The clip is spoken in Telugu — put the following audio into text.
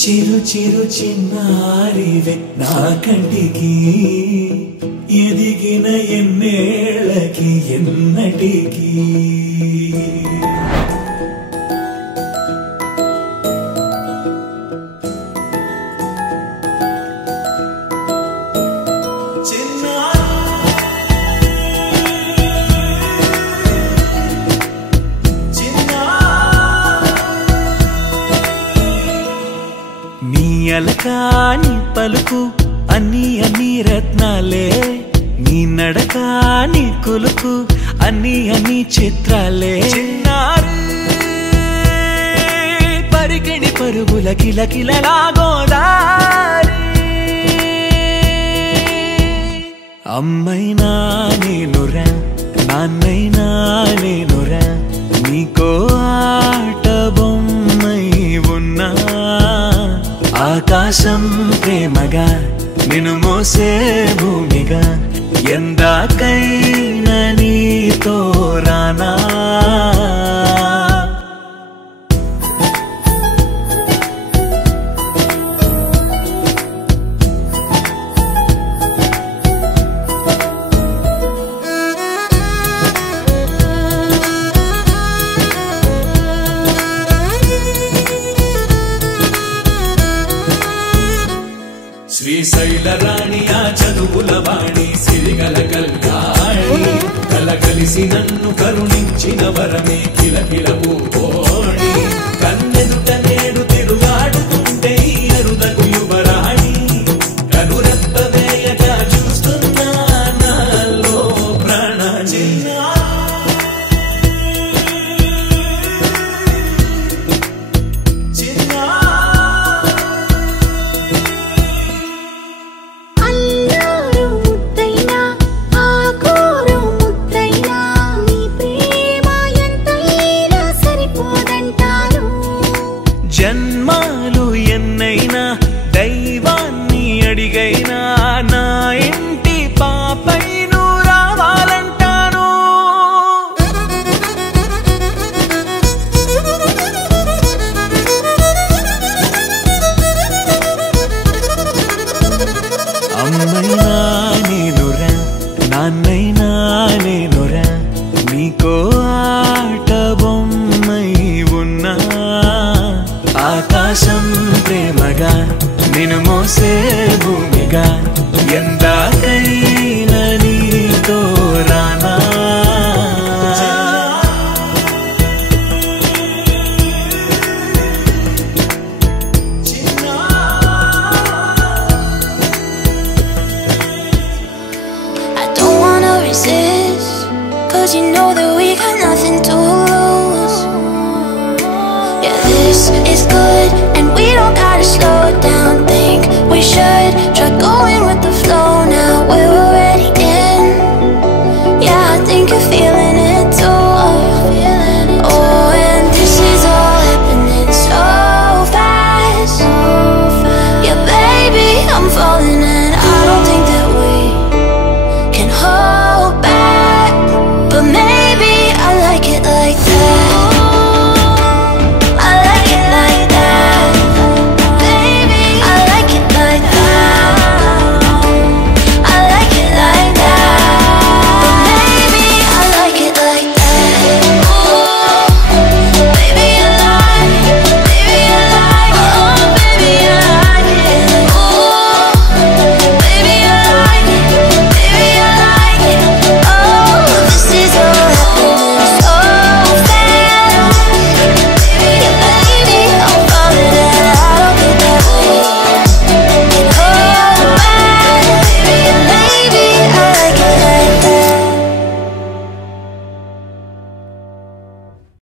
చిరు చిరు చిన్నారివే నా కంటికి ఎదిగిన ఎన్నేళ్ళకి ఎన్నటికి అలకాని పలుకు అన్ని అన్ని రత్నాలే నీ నడకాని కులుకు అన్ని అన్ని చిత్రాలే చిన్నారు పరికిణి పరుగుల కిలకిలలా గోదారి అమ్మైనా నేనురా నాన్నైనా నేనురా నీకో ఆట బొమ్మై ఉన్నా ఆకాశం ప్రేమగా నిన్ను మోసే భూమిగా ఎందాకైనా నీతో రానా శ్రీశైల రాణియా చదువుల వాణి సిరిగల కల్యాణి కలగలిసి నన్ను కరుణించిన వరమే కిలకిల పూకోణి కన్నెదుట నేడు తిరుగాడుతుంటే అరుదకు యువరాణి కనురెప్ప వేయక చూస్తున్నా నాలో ప్రాణ జన్మాలు ఎన్నైనా దైవాన్ని అడిగైనా నా ఇంటి పాపై నువ్వు రావాలంటాను అమ్మైనా నేనురా నాన్నైనా నేనురా నీకో ఆట బొమ్మై ఉన్నా ఆకాశం ప్రేమగా నిన్ను మోసే భూమిగా ఎందాకైనా నీతో రానా I don't wanna resist, 'cause you know that we got nothing to lose. Yeah, this is good, and we don't gotta slow down. Think we should